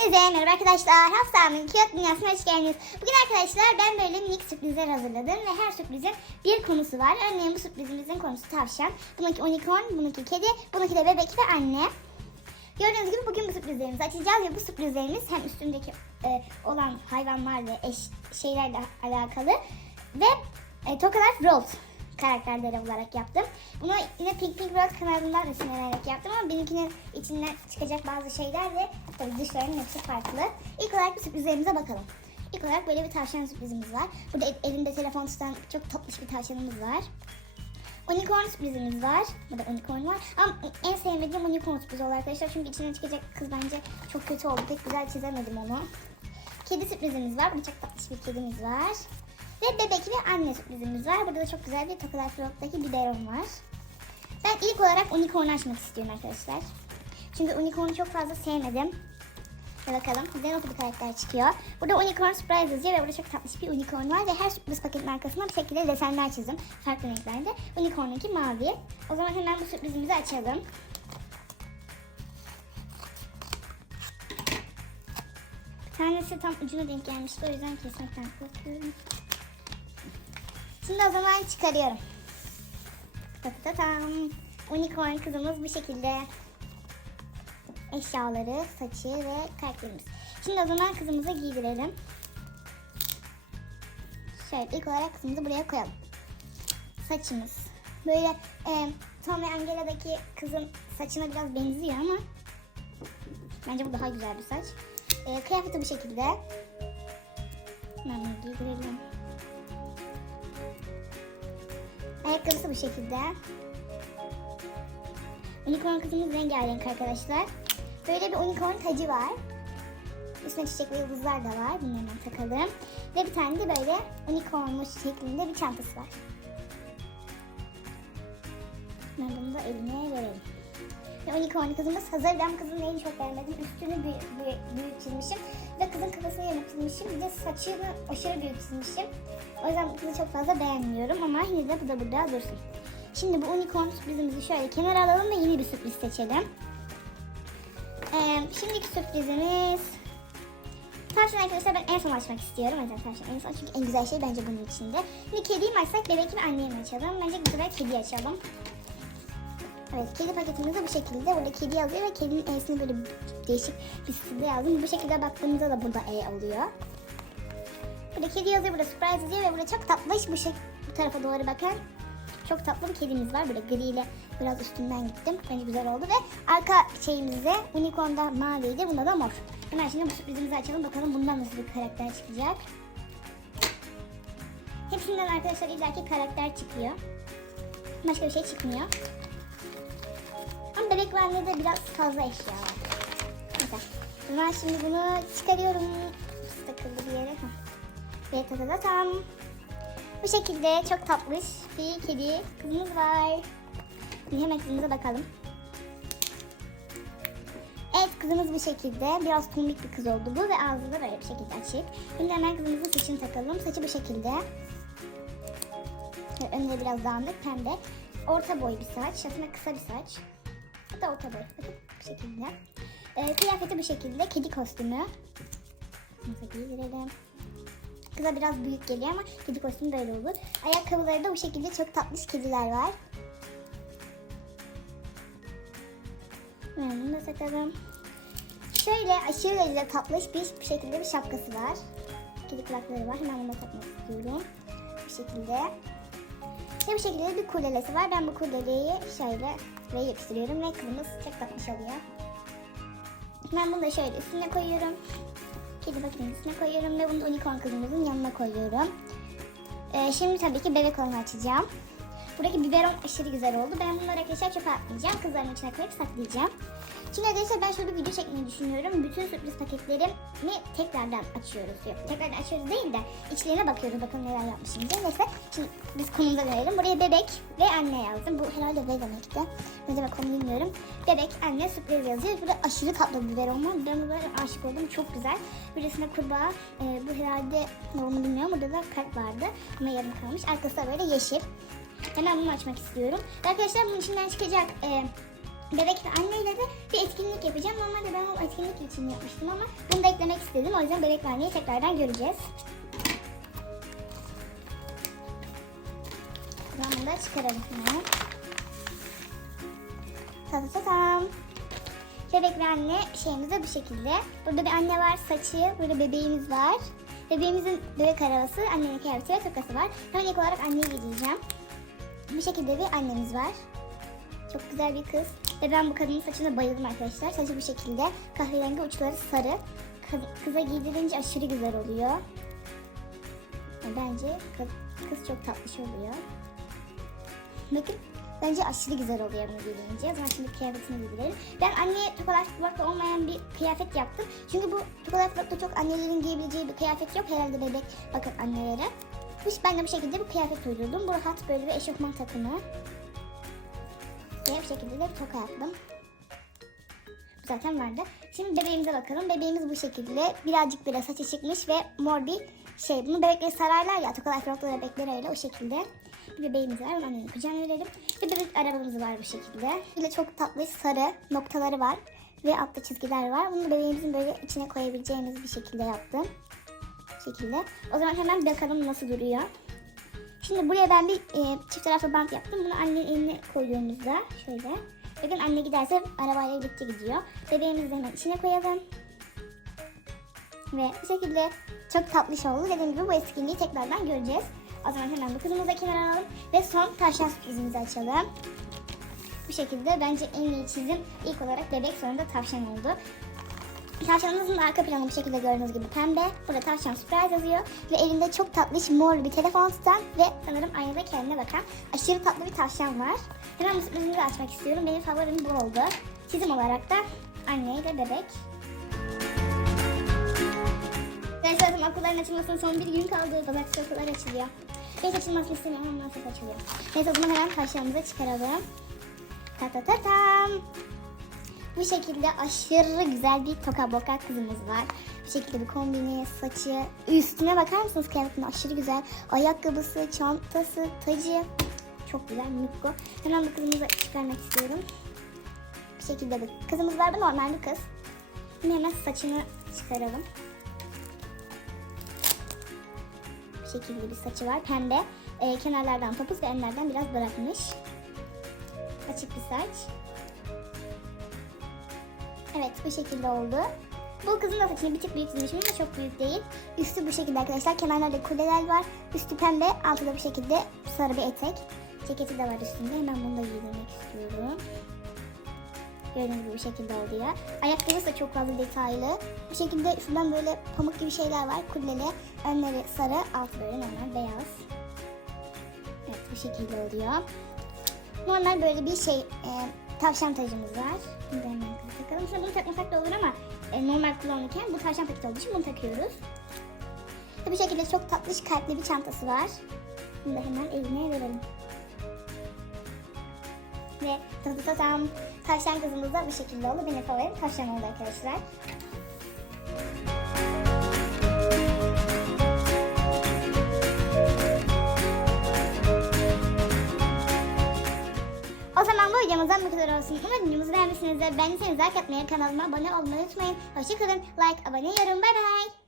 Hepinize merhaba arkadaşlar. Hafsa'nın kağıt dünyasına hoş geldiniz. Bugün arkadaşlar ben böyle minik sürprizler hazırladım ve her sürprizin bir konusu var. Örneğin bu sürprizimizin konusu tavşan. Bununki unicorn, bununki kedi, bununki de bebek ve anne. Gördüğünüz gibi bugün bu sürprizlerimizi açacağız ve bu sürprizlerimiz hem üstündeki e, olan hayvanlarla, eş, şeylerle alakalı ve e, Tokalar Road karakterleri olarak yaptım. Bunu yine Pink Pink Road kanalından esinlenerek yaptım ama benimkinin içinden çıkacak bazı şeyler ve tabii dışlarının hepsi farklı. İlk olarak bir sürprizlerimize bakalım. İlk olarak böyle bir tavşan sürprizimiz var. Burada el- elinde telefon tutan çok tatlış bir tavşanımız var. Unicorn sürprizimiz var. Burada unicorn var. Ama en sevmediğim unicorn sürprizi oldu arkadaşlar. Çünkü içinden çıkacak kız bence çok kötü oldu. Pek güzel çizemedim onu. Kedi sürprizimiz var. Burada çok tatlış bir kedimiz var. Ve bebek ve anne sürprizimiz var. Burada da çok güzel bir Tokalar Frog'daki biberon var. Ben ilk olarak unicorn açmak istiyorum arkadaşlar. Çünkü unicorn'u çok fazla sevmedim. Ve bakalım bizden nasıl bir karakter çıkıyor. Burada unicorn surprise yazıyor ve burada çok tatlış bir unicorn var. Ve her sürpriz paketin arkasına bir şekilde desenler çizdim. Farklı renklerde. Unicorn'unki mavi. O zaman hemen bu sürprizimizi açalım. Bir tanesi tam ucuna denk gelmişti. O yüzden kesmekten korkuyorum. Şimdi o zaman çıkarıyorum. Ta ta ta tam. Unicorn kızımız bu şekilde. Eşyaları, saçı ve karakterimiz. Şimdi o zaman kızımıza giydirelim. Şöyle ilk olarak kızımızı buraya koyalım. Saçımız. Böyle e, Tom ve Angela'daki kızın saçına biraz benziyor ama bence bu daha güzel bir saç. E, kıyafeti bu şekilde. Bunu giydirelim. Ayakkabısı bu şekilde. Unicorn kızımız rengarenk arkadaşlar. Böyle bir unicorn tacı var. Üstüne çiçek ve yıldızlar da var. Hemen takalım. Ve bir tane de böyle unicornmuş şeklinde bir çantası var. Ben bunu da eline verelim. Ve unicorn kızımız hazır. Ben kızın elini çok beğenmedim. Üstünü büyük, büyük, büyük çizmişim. Ve kızın kafasını yamuk çizmişim. Bir de saçını aşırı büyük çizmişim. O yüzden kızı çok fazla beğenmiyorum. Ama yine de bu da burada dursun. Şimdi bu unicorn sürprizimizi şöyle kenara alalım ve yeni bir sürpriz seçelim. Ee, şimdiki sürprizimiz... Tavşan arkadaşlar ben en son açmak istiyorum. O yüzden en son çünkü en güzel şey bence bunun içinde. Şimdi kediyi açsak bebek mi anneyi açalım? Bence bu sefer kedi açalım. Evet kedi paketimiz de bu şekilde. Burada kedi yazıyor ve kedinin E'sini böyle değişik bir stilde yazdım. Bu şekilde baktığımızda da burada E oluyor. Burada kedi yazıyor, burada surprise yazıyor ve burada çok tatlış bu, şey, bu tarafa doğru bakan çok tatlı bir kedimiz var. Böyle gri ile biraz üstünden gittim. Bence güzel oldu ve arka şeyimizde unicorn'da maviydi. Bunda da mor. Hemen şimdi bu sürprizimizi açalım. Bakalım bundan nasıl bir karakter çıkacak. Hepsinden arkadaşlar illaki karakter çıkıyor. Başka bir şey çıkmıyor. Bebek ve annede biraz fazla eşya var. Neyse. Ben şimdi bunu çıkarıyorum. Takıldı bir yere. Ve tatatatam. Bu şekilde çok tatlış bir kedi kızımız var. Şimdi hemen bakalım. Evet kızımız bu şekilde. Biraz tombik bir kız oldu bu ve ağzı da böyle bir şekilde açık. Şimdi hemen kızımızın saçını takalım. Saçı bu şekilde. Önde biraz dağınık pembe. Orta boy bir saç. Aslında kısa bir saç. Da orta boy. Bakın bu şekilde. Ee, kıyafeti bu şekilde. Kedi kostümü. Kızımıza giydirelim. Kıza biraz büyük geliyor ama kedi kostümü böyle olur. Ayakkabıları da bu şekilde çok tatlış kediler var. Bunu da takalım. Şöyle aşırı derecede tatlış bir, bir şekilde bir şapkası var. Kedi kulakları var. Hemen bunu takmak istiyorum. Bu şekilde. Ve bu şekilde bir kurdelesi var. Ben bu kurdeleyi şöyle ve yapıştırıyorum ve kızımız çok tatlış oluyor. Ben bunu da şöyle üstüne koyuyorum. Kedi paketinin üstüne koyuyorum ve bunu unicorn kızımızın yanına koyuyorum. Ee, şimdi tabii ki bebek olanı açacağım. Buradaki biberon aşırı güzel oldu. Ben bunları arkadaşlar çöpe atmayacağım. Kızların içine koyup saklayacağım. Şimdi arkadaşlar ben şöyle bir video çekmeyi düşünüyorum. Bütün sürpriz paketlerimi tekrardan açıyoruz. Yok tekrardan açıyoruz değil de içlerine bakıyoruz. Bakın neler yapmışım diye. Neyse şimdi biz konumuza dönelim. Buraya bebek ve anne yazdım. Bu herhalde ve demekti. Ne demek onu bilmiyorum. Bebek, anne, sürpriz yazıyor. Burada aşırı tatlı bir biberon var. Ben bunlara aşık oldum. Çok güzel. Birisine kurbağa. Ee, bu herhalde ne bilmiyorum. Burada da kalp vardı. Ama yarım kalmış. Arkası da böyle yeşil. Hemen bunu açmak istiyorum. Arkadaşlar bunun içinden çıkacak e, bebek ve anneyle de bir etkinlik yapacağım. Normalde ben o etkinlik için yapmıştım ama bunu da eklemek istedim. O yüzden bebek ve anneyi tekrardan göreceğiz. Bunu da çıkaralım hemen. Ta ta ta tam. Bebek ve anne şeyimiz de bu şekilde. Burada bir anne var, saçı, burada bebeğimiz var. Bebeğimizin bebek arabası, annenin kıyafeti ve tokası var. Hemen ilk olarak anneyi giyeceğim. Bu şekilde bir annemiz var. Çok güzel bir kız. Ve ben bu kadının saçına bayıldım arkadaşlar. Saçı bu şekilde. Kahverengi uçları sarı. Kız- Kıza giydirince aşırı güzel oluyor. Bence kız, kız çok tatlış oluyor. Bakın bence aşırı güzel oluyor bunu giydirince. O zaman şimdi kıyafetini giydirelim. Ben anneye Chocolate Block'ta olmayan bir kıyafet yaptım. Çünkü bu Chocolate Block'ta çok annelerin giyebileceği bir kıyafet yok. Herhalde bebek bakın annelere. Ben de bu şekilde bir kıyafet uydurdum. Bu rahat böyle bir eşofman takımı. Ve bu şekilde de bir toka yaptım. Bu zaten vardı. Şimdi bebeğimize bakalım. Bebeğimiz bu şekilde. Birazcık böyle saçı çıkmış ve mor bir şey. Bunu bebekleri sararlar ya. Tokalar frotlu bebekleri öyle o şekilde. Bir bebeğimiz var. Annenin kucağına verelim. Bir bebek arabamız var bu şekilde. Böyle çok tatlı sarı noktaları var. Ve altta çizgiler var. Bunu bebeğimizin böyle içine koyabileceğimiz bir şekilde yaptım. Şekilde. O zaman hemen bakalım nasıl duruyor. Şimdi buraya ben bir e, çift taraflı bant yaptım. Bunu annenin eline koyduğumuzda şöyle. Bakın anne giderse arabayla birlikte gidiyor. Bebeğimizi hemen içine koyalım. Ve bu şekilde çok tatlış oldu. Dediğim gibi bu etkinliği tekrardan göreceğiz. O zaman hemen bu kızımızı da kenara alalım. Ve son tavşan sürprizimizi açalım. Bu şekilde bence en iyi çizim ilk olarak bebek sonra da tavşan oldu. Tavşanımızın arka planı bu şekilde gördüğünüz gibi pembe. Burada tavşan surprise yazıyor. Ve elinde çok tatlış mor bir telefon tutan ve sanırım aynada kendine bakan aşırı tatlı bir tavşan var. Hemen bu sürprizimi de açmak istiyorum. Benim favorim bu oldu. Çizim olarak da anne ile bebek. Arkadaşlar zaten okulların açılmasının son bir gün kaldı. Pazartesi okullar açılıyor. Beş açılmasını istemiyorum ama maalesef açılıyor. Neyse o zaman hemen tavşanımızı çıkaralım. Ta ta ta tam. Bu şekilde aşırı güzel bir toka boka kızımız var. Bu şekilde bir kombini, saçı, üstüne bakar mısınız kıyafetine aşırı güzel. Ayakkabısı, çantası, tacı. Çok güzel Mikko. Hemen bu kızımızı çıkarmak istiyorum. Bu şekilde bir kızımız var. Bu normal bir kız. Şimdi hemen saçını çıkaralım. Bu şekilde bir saçı var. Pembe. Ee, kenarlardan topuz ve enlerden biraz bırakmış. Açık bir saç. Evet bu şekilde oldu. Bu kızın da saçını bir tık büyük çizmişim ama çok büyük değil. Üstü bu şekilde arkadaşlar. Kenarlarda kuleler var. Üstü pembe, altı da bu şekilde sarı bir etek. Ceketi de var üstünde. Hemen bunu da giydirmek istiyorum. Gördüğünüz gibi bu şekilde oluyor. Ayakkabısı da çok fazla detaylı. Bu şekilde şuradan böyle pamuk gibi şeyler var. Kuleli. Önleri sarı, altı böyle normal beyaz. Evet bu şekilde oluyor. Normal böyle bir şey e, tavşan tacımız var. Hemen takalım. Şuna bunu takmasak da olur ama e, normal kullanırken bu tavşan paketi olduğu için bunu takıyoruz. Bu şekilde çok tatlış kalpli bir çantası var. Bunu da hemen eline verelim. Ve tadı tatam tavşan kızımız da bu şekilde oldu. Benim favorim tavşan oldu arkadaşlar. Videomuzu beğenmişsinizdir. Beğendiyseniz like atmayı, kanalıma abone olmayı unutmayın. Hoşçakalın. Like, abone, yorum. Bay bay.